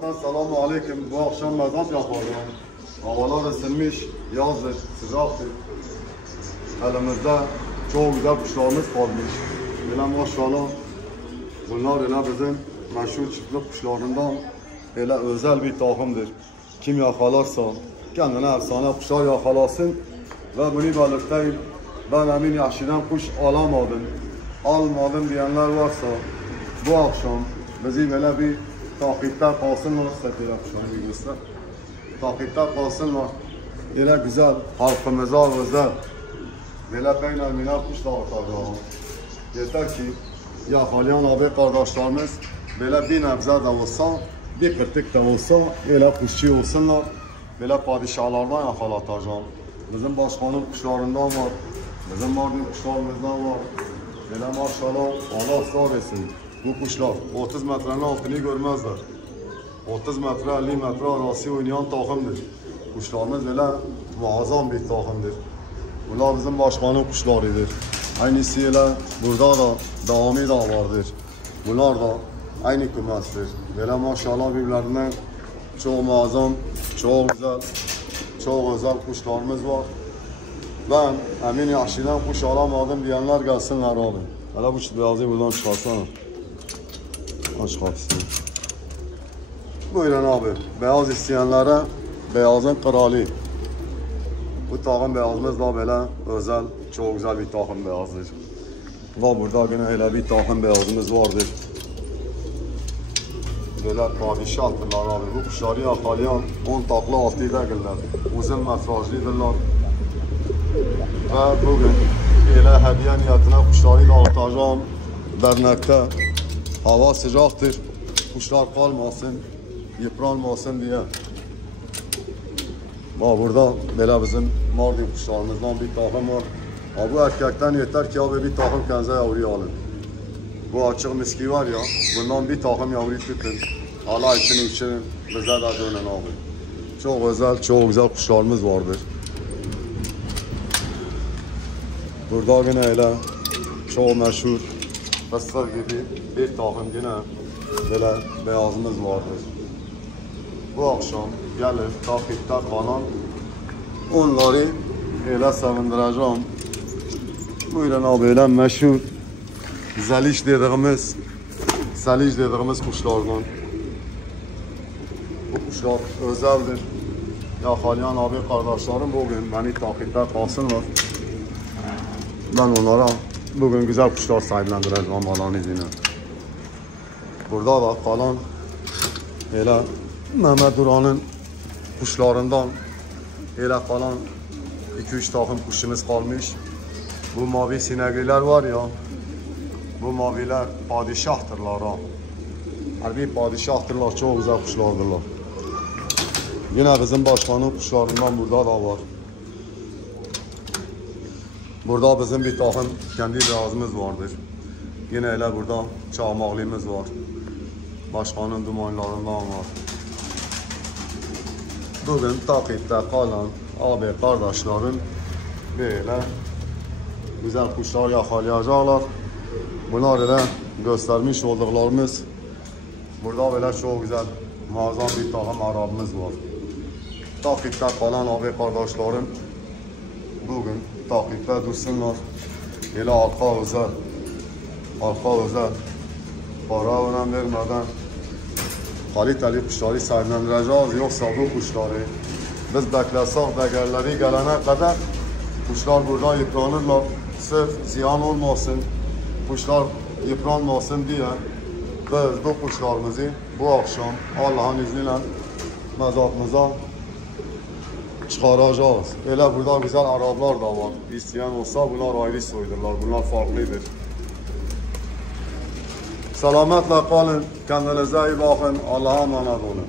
Selamun aleyküm. Bu akşam mezat yapacağım. Havalar ısınmış, yazdır, sıcaktır. Elimizde çok güzel kuşlarımız kalmış. Böyle maşallah. Bunlar öyle bizim meşhur çiftlik kuşlarından öyle özel bir takımdır. Kim yakalarsa kendine efsane kuşlar yakalasın. Ve bunu belirteyim. Ben emin yaşından kuş almadım diyenler varsa bu akşam bizi böyle bir takipte kalsınlar. Sepire kuşlarını bir göster. Takipte kalsınlar. Öyle güzel, halkımıza özel böyle beynelmine kuşlar atacağım. Yeter ki yakalayan abi kardeşlerimiz böyle bir nebze de olsa, bir kırtık da olsa öyle kuşçu olsunlar. Böyle padişahlardan yakalatacağım. Bizim başkanın kuşlarından var. Bizim Mardin kuşlarımızdan var. Böyle maşallah Allah sağ etsin. Bu kuşlar 30 metrenin altını görmezler. 30 metre 50 metre arası oynayan takımdır. Kuşlarımız böyle muazzam bir takımdır. Bunlar bizim başkanın kuşlarıdır. Aynısıyla burada da devamı da vardır. Bunlar da aynı kümestir. Böyle maşallah birbirlerinden çok muazzam, çok güzel, çok özel kuşlarımız var. Ben emin yaşından kuş alamadım diyenler gelsinler abi. Hele bu beyazı buradan çıkarsana. Aç kapısını. Buyurun abi. Beyaz isteyenlere beyazın kralı. Bu takım beyazımız da böyle özel, çok güzel bir takım beyazdır. Ve burada yine öyle bir takım beyazımız vardır. Böyle padişahtırlar abi. Bu kuşları yakalayan 10 takla altı değiller. Uzun metrajlıdırlar. Ve bugün öyle hediye niyetine kuşları dağıtacağım dernekte. Hava sıcaktır. Kuşlar kalmasın, yıpranmasın diye. Burada böyle bizim Mardin kuşlarımızdan bir takım var. Bu erkekten yeter ki abi bir takım kendinize yavruyu alın. Bu açık miski var ya, bundan bir takım yavruyu tutun. Allah için bize de dönün abi. Çok özel, çok güzel kuşlarımız vardır. Burada yine öyle çok meşhur fıstık gibi bir takım yine böyle beyazımız vardır. Bu akşam gelip takipte kalan onları öyle sevindireceğim. Buyurun abi öyle meşhur zeliş dediğimiz kuşlardan. Bu kuşlar özeldir. Yakalayan abi kardeşlerim bugün beni takipte kalsınlar. Ben onlara bugün güzel kuşlar sahiplendireceğim Allah'ın izniyle. Burada da kalan öyle Mehmet Duran'ın kuşlarından öyle kalan 2-3 takım kuşumuz kalmış. Bu mavi sinekliler var ya, bu maviler padişahtırlar ha. Harbi padişahtırlar, çok güzel kuşlardırlar. Yine bizim başkanın kuşlarından burada da var. Burada bizim bir takım kendi beyazımız vardır. Yine öyle burada çağmaklımız var. Başkanın dumanlarından var. Bugün takipte kalan abi kardeşlerim böyle güzel kuşlar yakalayacaklar. Bunlar öyle göstermiş olduklarımız. Burada böyle çok güzel muazzam bir takım arabamız var. Takipte kalan abi kardeşlerim bugün takipte dursunlar. Öyle arka özel para önem vermeden kaliteli kuşları sahiplendireceğiz. Yoksa bu kuşları biz beklesek değerleri gelene kadar kuşlar burada yıpranırlar. Sırf ziyan olmasın, kuşlar yıpranmasın diye biz bu kuşlarımızı bu akşam Allah'ın izniyle mezatımıza çıkaracağız. Öyle burada güzel Araplar da var. İsteyen olsa bunlar ayrı soydurlar. Bunlar farklıdır. Selametle kalın. Kendinize iyi bakın. Allah'a emanet olun.